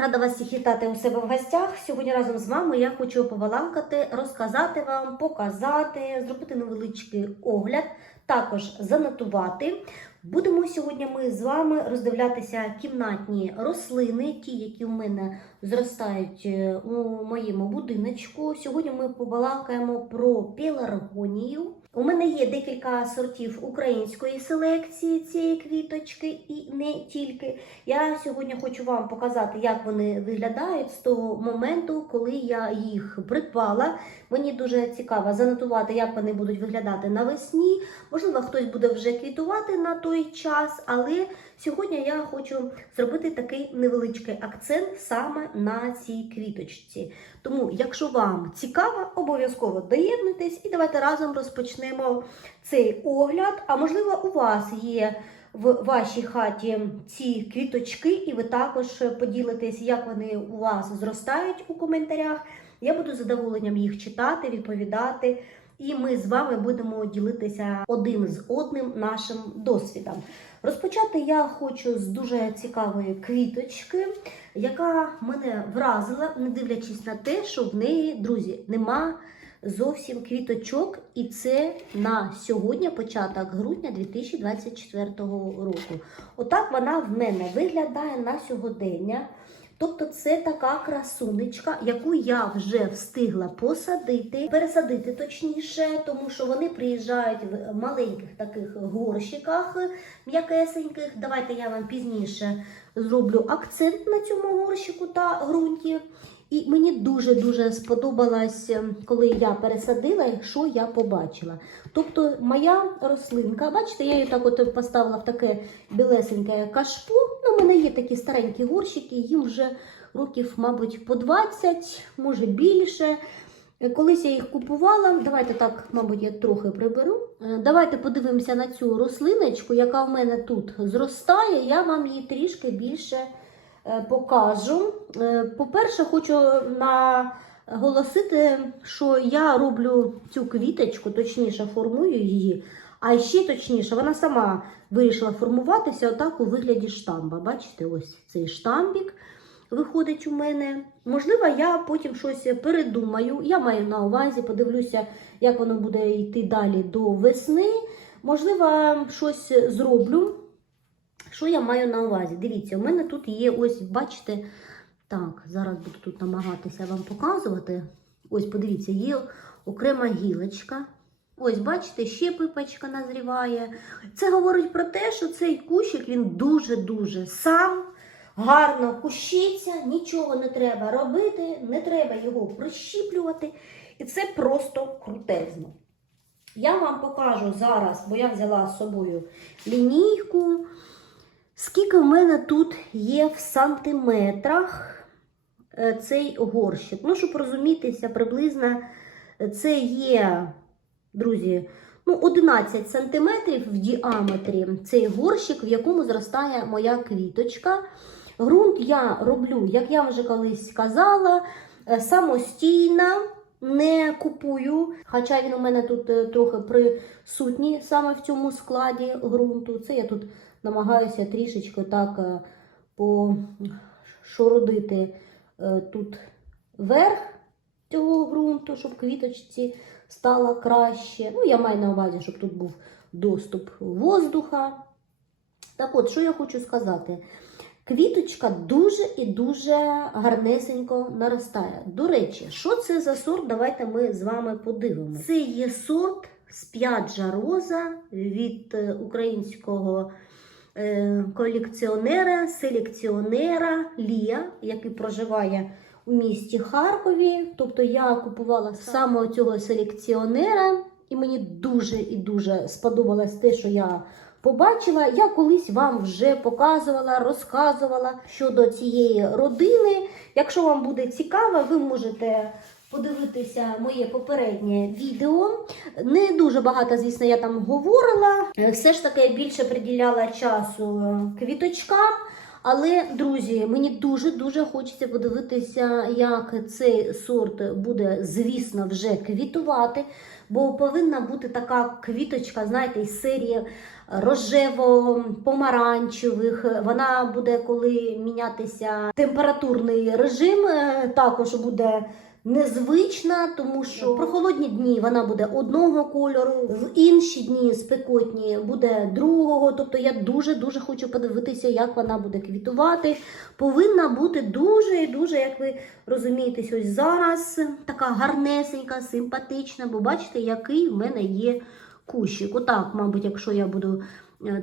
Рада вас всіх вітати у себе в гостях. Сьогодні разом з вами я хочу побаланкати, розказати вам, показати, зробити невеличкий огляд, також занотувати. Будемо сьогодні ми з вами роздивлятися кімнатні рослини, ті, які в мене зростають е, у моєму будиночку. Сьогодні ми побалакаємо про пеларгонію. У мене є декілька сортів української селекції цієї квіточки і не тільки. Я сьогодні хочу вам показати, як вони виглядають з того моменту, коли я їх придбала. Мені дуже цікаво занотувати, як вони будуть виглядати навесні. Можливо, хтось буде вже квітувати на той час, але сьогодні я хочу зробити такий невеличкий акцент саме на цій квіточці. Тому, якщо вам цікаво, обов'язково доєднуйтесь і давайте разом розпочнемо цей огляд. А можливо, у вас є в вашій хаті ці квіточки, і ви також поділитесь, як вони у вас зростають у коментарях. Я буду задоволенням їх читати, відповідати. І ми з вами будемо ділитися один з одним нашим досвідом. Розпочати я хочу з дуже цікавої квіточки, яка мене вразила, не дивлячись на те, що в неї, друзі, нема зовсім квіточок, і це на сьогодні, початок грудня 2024 року. Отак вона в мене виглядає на сьогодення. Тобто це така красунечка, яку я вже встигла посадити, пересадити точніше, тому що вони приїжджають в маленьких таких горщиках м'якесеньких. Давайте я вам пізніше зроблю акцент на цьому горщику та ґрунті. І мені дуже-дуже сподобалось, коли я пересадила, що я побачила. Тобто моя рослинка, бачите, я її так от поставила в таке білесеньке кашпо. Ну, у мене є такі старенькі горщики, їм вже років, мабуть, по 20, може більше. Колись я їх купувала, давайте так, мабуть, я трохи приберу. Е, Давайте подивимося на цю рослиночку, яка в мене тут зростає. Я вам її трішки більше покажу. Е, По-перше, хочу наголосити, що я роблю цю квіточку, точніше формую її. А ще точніше, вона сама вирішила формуватися отак у вигляді штамба. Бачите, ось цей штамбік виходить у мене. Можливо, я потім щось передумаю. Я маю на увазі, подивлюся, як воно буде йти далі до весни. Можливо, щось зроблю. Що я маю на увазі? Дивіться, у мене тут є ось, бачите, так, зараз буду тут намагатися вам показувати. Ось, подивіться, є окрема гілочка. Ось, бачите, ще пипочка назріває. Це говорить про те, що цей кущик він дуже-дуже сам гарно кущиться, нічого не треба робити, не треба його прищіплювати. І це просто крутезно. Я вам покажу зараз, бо я взяла з собою лінійку. Скільки в мене тут є в сантиметрах е, цей горщик. Ну, щоб розумітися, приблизно е, це є, друзі, ну, 11 сантиметрів в діаметрі цей горщик, в якому зростає моя квіточка. Ґрунт я роблю, як я вже колись казала, е, самостійно. Не купую, хоча він у мене тут трохи присутній саме в цьому складі ґрунту. Це я тут намагаюся трішечки так е, пошородити е, тут верх цього ґрунту, щоб квіточці стало краще. Ну, я маю на увазі, щоб тут був доступ воздуха. Так от, що я хочу сказати? Квіточка дуже і дуже гарнесенько наростає. До речі, що це за сорт? Давайте ми з вами подивимося. Це є сорт сп'яджа роза від е, українського колекціонера, селекціонера Лія, який проживає у місті Харкові. Тобто я купувала саме цього селекціонера, і мені дуже і дуже сподобалось те, що я побачила. Я колись вам вже показувала, розказувала щодо цієї родини. Якщо вам буде цікаво, ви можете подивитися моє попереднє відео. Не дуже багато, звісно, я там говорила. Е, Все ж таки я більше приділяла часу квіточкам. Але, друзі, мені дуже-дуже хочеться подивитися, як цей сорт буде, звісно, вже квітувати. бо повинна бути така квіточка, знаєте, із серії рожево-помаранчевих. Вона буде, коли мінятися температурний режим, е, також буде. Незвична, тому що в прохолодні дні вона буде одного кольору, в інші дні спекотні буде другого. Тобто я дуже дуже хочу подивитися, як вона буде квітувати. Повинна бути дуже і дуже, як ви розумієте, ось зараз така гарнесенька, симпатична, бо бачите, який в мене є кущик. Отак, мабуть, якщо я буду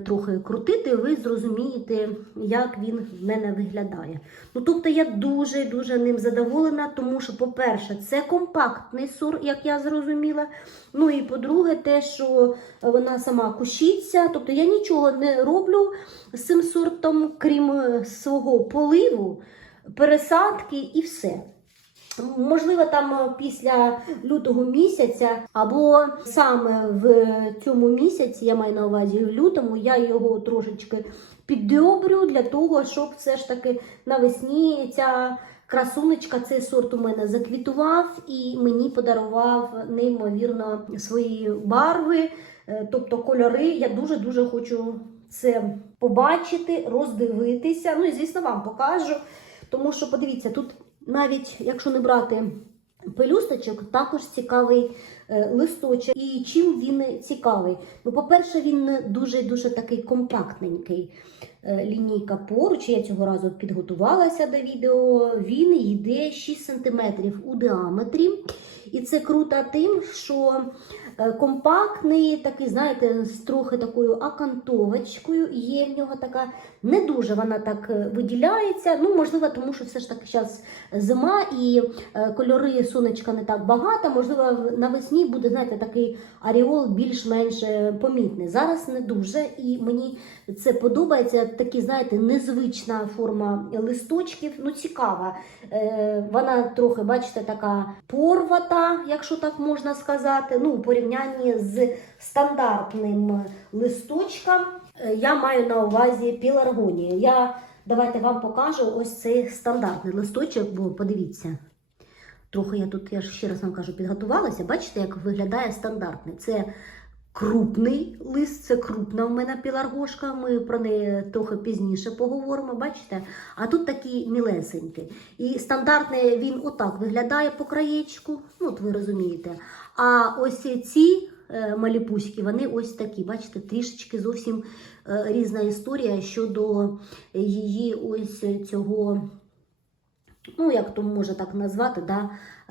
трохи крутити, ви зрозумієте, як він в мене виглядає. Ну, тобто я дуже дуже ним задоволена, тому що, по-перше, це компактний сор, як я зрозуміла. Ну і по-друге, те, що вона сама кущиться, тобто я нічого не роблю з цим сортом, крім е, свого поливу, пересадки і все. Можливо, там е, після лютого місяця, або саме в цьому місяці, я маю на увазі в лютому, я його трошечки піддобрю для того, щоб все ж таки навесні ця красунечка, цей сорт у мене заквітував і мені подарував неймовірно свої барви, е, тобто кольори. Я дуже-дуже хочу це побачити, роздивитися. Ну і звісно, вам покажу. Тому що, подивіться, тут навіть якщо не брати пелюсточок, також цікавий е, листочок. І чим він цікавий? Ну, по-перше, він дуже-дуже такий компактненький. Е, лінійка поруч, я цього разу підготувалася до відео. Він йде 6 см у діаметрі. І це круто тим, що компактний, такий, знаєте, з трохи такою акантовочкою. Є в нього така, не дуже вона так е, виділяється. Ну, можливо, тому що все ж таки зараз зима і е, кольори сонечка не так багато. Можливо, навесні буде, знаєте, такий аріол більш-менш е, помітний. Зараз не дуже, і мені це подобається. Такі, знаєте, незвична форма листочків. Ну, цікава. Е, Вона трохи, бачите, така порвата, якщо так можна сказати. Ну, у порівнянні з стандартним листочком. Е, Я маю на увазі піларгонію. Я давайте вам покажу ось цей стандартний листочок, бо подивіться. Трохи я тут, я ще раз вам кажу, підготувалася. Бачите, як виглядає стандартний. Це крупний лист, це крупна в мене піларгошка. Ми про неї трохи пізніше поговоримо, бачите? А тут такі мілесенькі. І стандартний він отак виглядає по краєчку, ну, от ви розумієте. А ось ці е, маліпуськи, вони ось такі, бачите, трішечки зовсім е, різна історія щодо її ось цього ну як то може так назвати, да,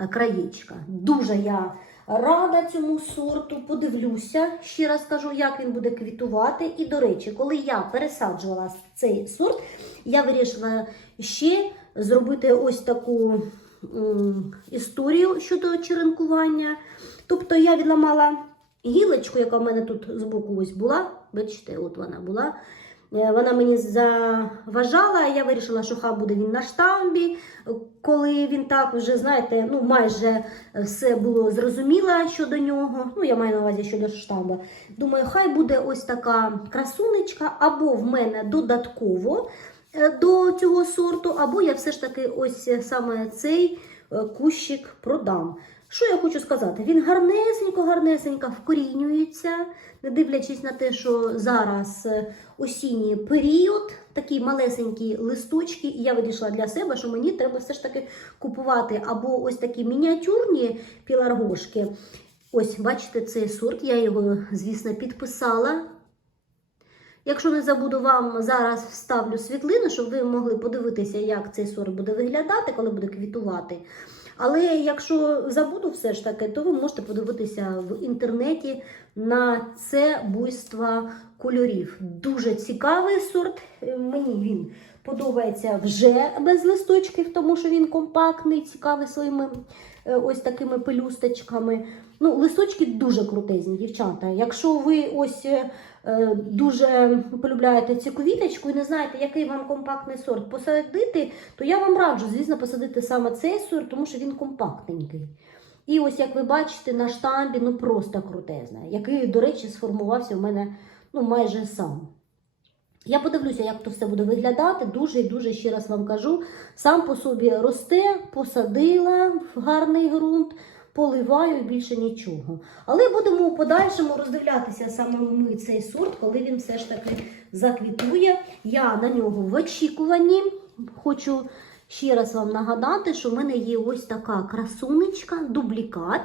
краєчка. Дуже я рада цьому сорту, подивлюся, ще раз кажу, як він буде квітувати. І, до речі, коли я пересаджувала цей сорт, я вирішила ще зробити ось таку історію щодо черенкування. Тобто я відламала гілочку, яка в мене тут збоку ось була. Бачите, от вона була. Е, Вона мені заважала, я вирішила, що хай буде він на штамбі. Коли він так вже, знаєте, ну майже все було зрозуміло щодо нього. Ну, я маю на увазі щодо штамба. Думаю, хай буде ось така красунечка, або в мене додатково до цього сорту, або я все ж таки ось саме цей е, кущик продам. Що я хочу сказати? Він гарнесенько, гарнесенько вкорінюється, не дивлячись на те, що зараз е, осінній період, такі малесенькі листочки, і я вирішила для себе, що мені треба все ж таки купувати або ось такі мініатюрні піларгошки. Ось, бачите, цей сорт, я його, звісно, підписала. Якщо не забуду, вам зараз вставлю світлину, щоб ви могли подивитися, як цей сорт буде виглядати, коли буде квітувати. Але якщо забуду все ж таки, то ви можете подивитися в інтернеті на це буйство кольорів. Дуже цікавий сорт. е, Мені він подобається вже без листочків, тому що він компактний, цікавий своїми е, ось такими пелюсточками. Ну, листочки дуже крутезні, дівчата. Якщо ви ось е, дуже полюбляєте цю квіточку і не знаєте, який вам компактний сорт посадити, то я вам раджу, звісно, посадити саме цей сорт, тому що він компактненький. І ось, як ви бачите, на штамбі ну просто крутезна, який, до речі, сформувався в мене ну, майже сам. Я подивлюся, як то все буде виглядати. Дуже і дуже ще раз вам кажу. Сам по собі росте, посадила в гарний ґрунт, поливаю більше нічого. Але будемо у подальшому роздивлятися саме ми цей сорт, коли він все ж таки заквітує. Я на нього в очікуванні. Хочу ще раз вам нагадати, що в мене є ось така красунечка, дублікат.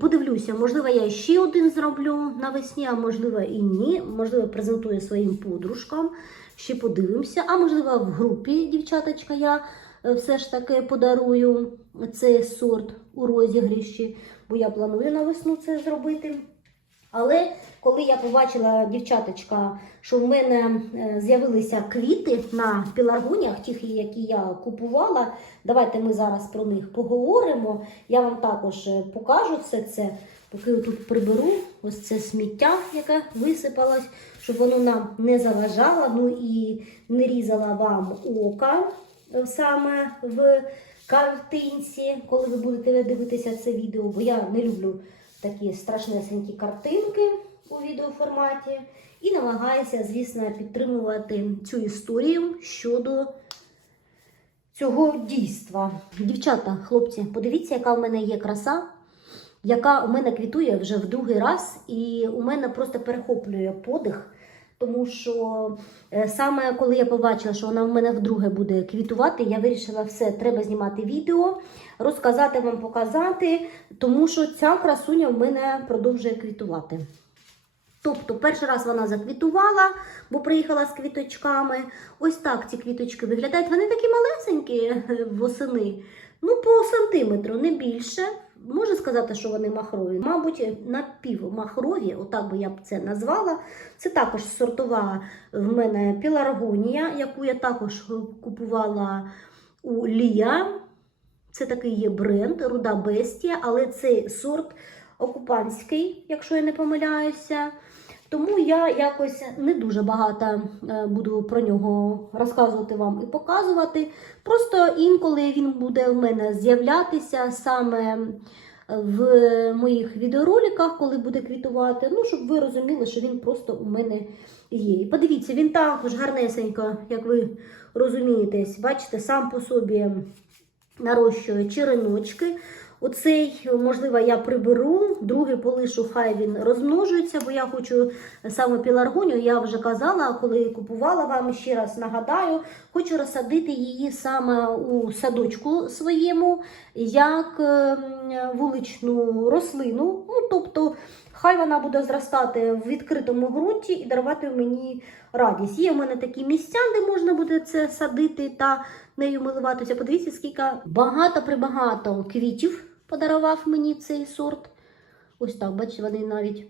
Подивлюся, можливо, я ще один зроблю навесні, а можливо і ні. Можливо, презентую своїм подружкам. Ще подивимося. А можливо, в групі, дівчаточка, я все ж таки подарую цей сорт у розігріші, бо я планую на весну це зробити. Але коли я побачила, дівчаточка, що в мене е, з'явилися квіти на піларгоніях, ті, які я купувала, давайте ми зараз про них поговоримо. Я вам також е, покажу все це, поки тут приберу ось це сміття, яке висипалось, щоб воно нам не заважало, ну і не різала вам ока саме в картинці, коли ви будете дивитися це відео, бо я не люблю такі страшнесенькі картинки у відеоформаті. І намагаюся, звісно, підтримувати цю історію щодо цього дійства. Дівчата, хлопці, подивіться, яка в мене є краса, яка у мене квітує вже в другий раз, і у мене просто перехоплює подих. Тому що е, саме коли я побачила, що вона в мене вдруге буде квітувати, я вирішила все, треба знімати відео, розказати вам, показати, тому що ця красуня в мене продовжує квітувати. Тобто, перший раз вона заквітувала, бо приїхала з квіточками. Ось так ці квіточки виглядають. Вони такі малесенькі е, восени, ну по сантиметру, не більше. Можу сказати, що вони махрові. Мабуть, напівмахрові, отак би я б це назвала. Це також сортова в мене піларгонія, яку я також купувала у Лія. Це такий є бренд, руда Бестія, але цей сорт окупантський, якщо я не помиляюся. Тому я якось не дуже багато е, буду про нього розказувати вам і показувати. Просто інколи він буде в мене з'являтися саме в моїх відеороликах, коли буде квітувати. Ну, щоб ви розуміли, що він просто у мене є. І подивіться, він також гарнесенько, як ви розумієтесь, бачите, сам по собі нарощує череночки. Оцей, можливо, я приберу, другий полишу, хай він розмножується, бо я хочу саме піларгонію, я вже казала, коли купувала вам, ще раз нагадаю, хочу розсадити її саме у садочку своєму, як ем, вуличну рослину. Ну, тобто, хай вона буде зростати в відкритому ґрунті і дарувати мені радість. Є в мене такі місця, де можна буде це садити та нею милуватися. Подивіться, скільки багато-прибагато квітів подарував мені цей сорт. Ось так, бачите, вони навіть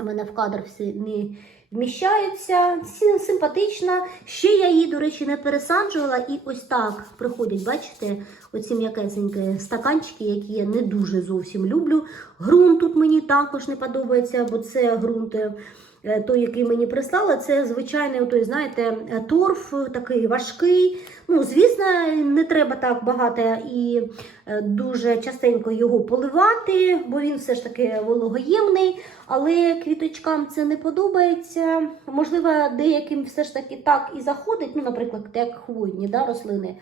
у мене в кадр всі не вміщаються. Симпатична. Ще я її, до речі, не пересаджувала. І ось так приходять, бачите, оці м'якесенькі стаканчики, які я не дуже зовсім люблю. Грунт тут мені також не подобається, бо це ґрунт. е, Той, який мені прислали, це звичайний, той, знаєте, торф, такий важкий. Ну, звісно, не треба так багато і е, дуже частенько його поливати, бо він все ж таки вологоємний, але квіточкам це не подобається. Можливо, деяким все ж таки так і заходить, ну, наприклад, як хвойні да, рослини,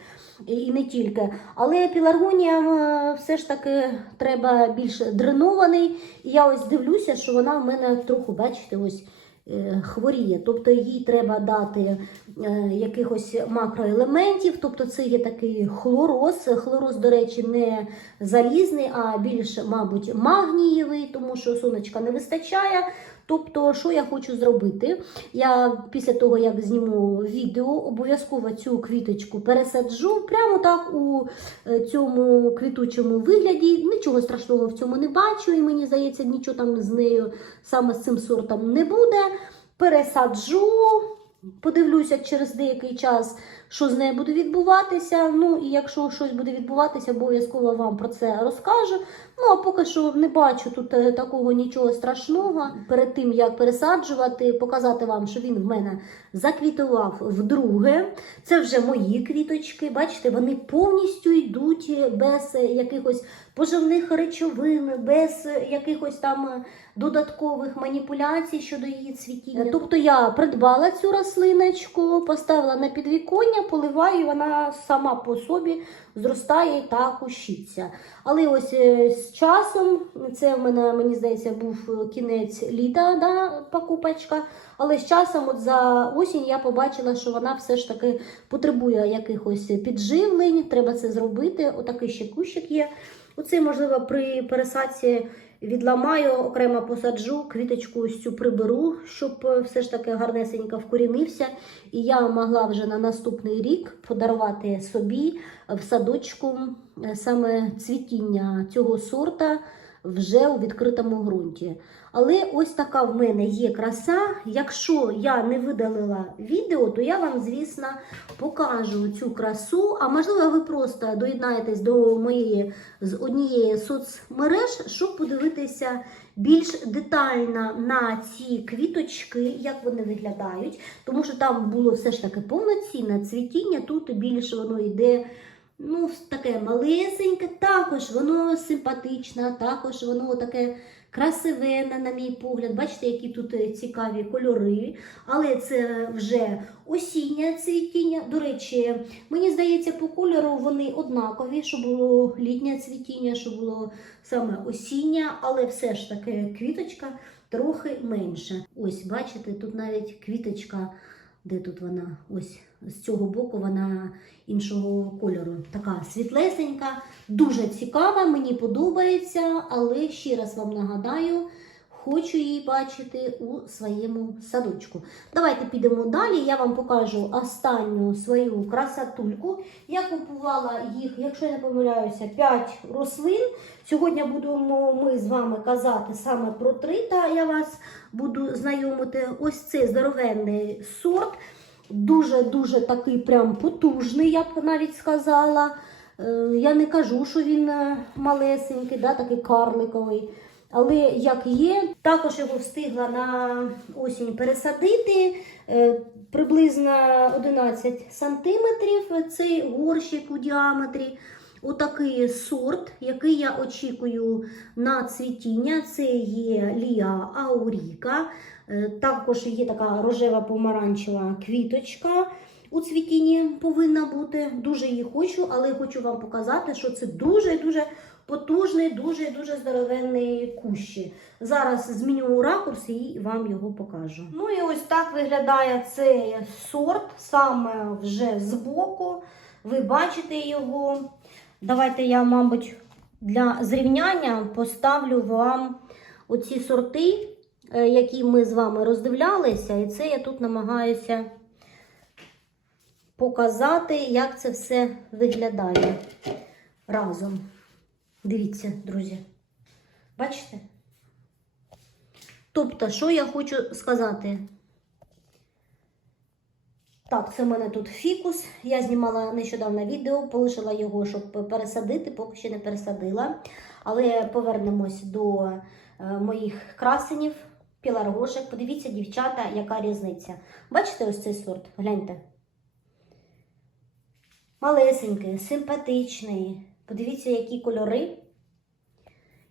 і не тільки. Але піларгоніям е, все ж таки треба більш дренований. І я ось дивлюся, що вона в мене трохи, бачите, ось хворіє. Тобто їй треба дати е, якихось макроелементів. Тобто це є такий хлороз. Хлороз, до речі, не залізний, а більш, мабуть, магнієвий, тому що сонечка не вистачає. Тобто, що я хочу зробити? Я після того, як зніму відео, обов'язково цю квіточку пересаджу прямо так у е, цьому квітучому вигляді. Нічого страшного в цьому не бачу, і мені здається, нічого там з нею саме з цим сортом не буде. Пересаджу, подивлюся через деякий час, що з нею буде відбуватися. Ну і якщо щось буде відбуватися, обов'язково вам про це розкажу. Ну а поки що не бачу тут е, такого нічого страшного. Перед тим як пересаджувати, показати вам, що він в мене заквітував вдруге. Це вже мої квіточки. Бачите, вони повністю йдуть без якихось поживних речовин, без якихось там додаткових маніпуляцій щодо її цвітіння. Тобто я придбала цю рослиночку, поставила на підвіконня, поливаю, і вона сама по собі зростає та кущиться. Але ось е, з часом, це в мене, мені здається, був е, кінець літа, да, покупочка. Але з часом, от за осінь, я побачила, що вона все ж таки потребує якихось підживлень. Треба це зробити. Отакий ще кущик є. Оце, можливо, при пересадці відламаю, окремо посаджу, квіточку ось цю приберу, щоб е, все ж таки гарнесенько вкорінився. І я могла вже на наступний рік подарувати собі в садочку е, саме цвітіння цього сорта вже у відкритому ґрунті. Але ось така в мене є краса. Якщо я не видалила відео, то я вам, звісно, покажу цю красу. А можливо, ви просто доєднаєтесь до моєї з однієї соцмереж, щоб подивитися більш детально на ці квіточки, як вони виглядають. Тому що там було все ж таки повноцінне цвітіння, тут більше воно йде. Ну, таке малесеньке, також воно симпатичне, також воно таке красивенне, на мій погляд. Бачите, які тут е, цікаві кольори. Але це вже осіннє цвітіння. До речі, мені здається, по кольору вони однакові, що було літнє цвітіння, що було саме осіннє, але все ж таки квіточка трохи менше. Ось, бачите, тут навіть квіточка. Де тут вона? Ось з цього боку вона іншого кольору. Така світлесенька, дуже цікава, мені подобається, але ще раз вам нагадаю, хочу її бачити у своєму садочку. Давайте підемо далі. Я вам покажу останню свою красотульку. Я купувала їх, якщо я не помиляюся, 5 рослин. Сьогодні будемо ми з вами казати саме про три, та я вас буду знайомити. Ось цей здоровенний сорт. Дуже-дуже такий прям потужний, я б навіть сказала. Е, Я не кажу, що він е, малесенький, да, такий карликовий. Але як є, також його встигла на осінь пересадити е, приблизно 11 сантиметрів. Цей горщик у діаметрі. Отакий сорт, який я очікую на цвітіння. Це є Лія Ауріка. Е, Також є така рожева помаранчева квіточка. У цвітінні повинна бути. Дуже її хочу, але хочу вам показати, що це дуже-дуже потужний, дуже-дуже здоровенний кущі. Зараз зміню ракурс і вам його покажу. Ну і ось так виглядає цей сорт, саме вже збоку. Ви бачите його. Давайте я, мабуть, для зрівняння поставлю вам оці сорти, е, які ми з вами роздивлялися, і це я тут намагаюся показати, як це все виглядає разом. Дивіться, друзі. Бачите? Тобто, що я хочу сказати? Так, це в мене тут фікус. Я знімала нещодавно відео, полишила його, щоб пересадити, поки ще не пересадила. Але повернемось до е, моїх красенів, піларгошек. Подивіться, дівчата, яка різниця. Бачите ось цей сорт? Гляньте. Малесенький, симпатичний. Подивіться, які кольори.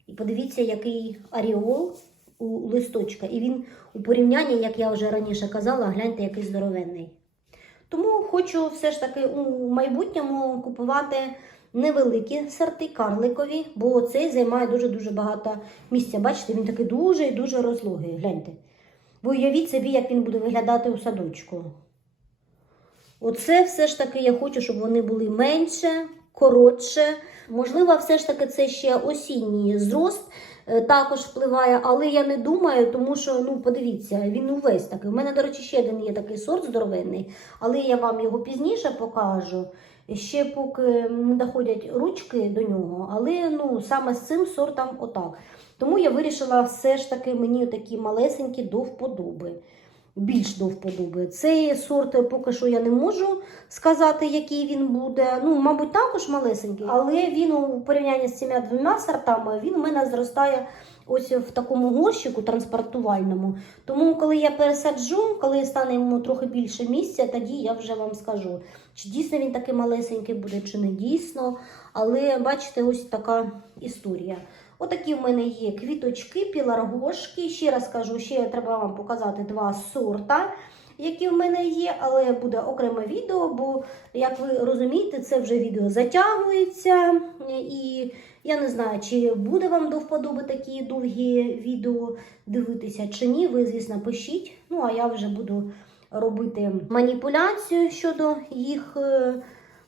І подивіться, який аріол у листочка. І він у порівнянні, як я вже раніше казала, гляньте, який здоровенний. Тому хочу все ж таки у майбутньому купувати невеликі сорти карликові, бо цей займає дуже-дуже багато місця. Бачите, він такий дуже і дуже розлогий. Гляньте. Ви уявіть собі, як він буде виглядати у садочку. Оце все ж таки я хочу, щоб вони були менше, коротше. Можливо, все ж таки це ще осінній зрост е, також впливає, але я не думаю, тому що, ну, подивіться, він увесь такий. У мене, до речі, ще один є такий сорт здоровенний, але я вам його пізніше покажу. Ще поки не доходять ручки до нього, але ну, саме з цим сортом отак. Тому я вирішила все ж таки мені такі малесенькі до вподоби більш до вподоби. Цей сорт поки що я не можу сказати, який він буде. Ну, мабуть, також малесенький, але він у порівнянні з цими двома сортами він у мене зростає ось в такому горщику транспортувальному. Тому, коли я пересаджу, коли стане йому трохи більше місця, тоді я вже вам скажу, чи дійсно він такий малесенький буде, чи не дійсно. Але бачите, ось така історія. Отакі в мене є квіточки, піларгошки. Ще раз кажу, ще треба вам показати два сорта, які в мене є, але буде окреме відео, бо, як ви розумієте, це вже відео затягується. І я не знаю, чи буде вам до вподоби такі довгі відео дивитися, чи ні. Ви, звісно, пишіть. Ну, а я вже буду робити маніпуляцію щодо їх е,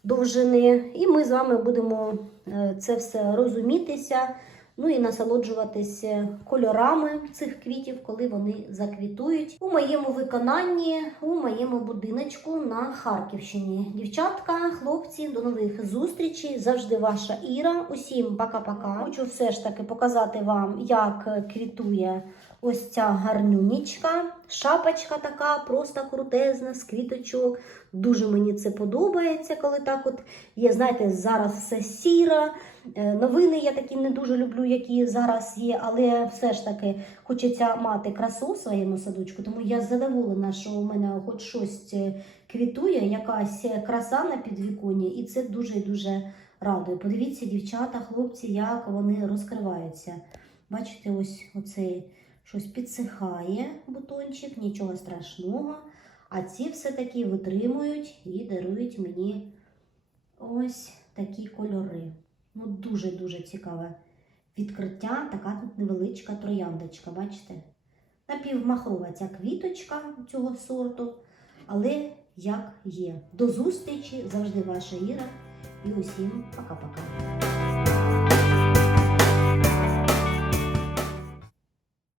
довжини. І ми з вами будемо е, це все розумітися. Ну і насолоджуватися кольорами цих квітів, коли вони заквітують у моєму виконанні, у моєму будиночку на Харківщині. Дівчатка, хлопці, до нових зустрічей. Завжди ваша Іра. Усім пока-пока. Хочу все ж таки показати вам, як квітує ось ця гарнюнічка. Шапочка така, просто крутезна, з квіточок. Дуже мені це подобається, коли так от є. Знаєте, зараз все сіре. Е, Новини я такі не дуже люблю, які зараз є, але все ж таки хочеться мати красу в своєму садочку, тому я задоволена, що у мене хоч щось е, квітує, якась краса на підвіконні, і це дуже і дуже радує. Подивіться, дівчата, хлопці, як вони розкриваються. Бачите, ось оцей щось підсихає бутончик, нічого страшного. А ці все-таки витримують і дарують мені ось такі кольори. Ну, дуже-дуже цікаве відкриття. Така тут невеличка трояндочка, бачите? Напівмахрова ця квіточка цього сорту, але як є. До зустрічі, завжди ваша Іра. І усім пока-пока.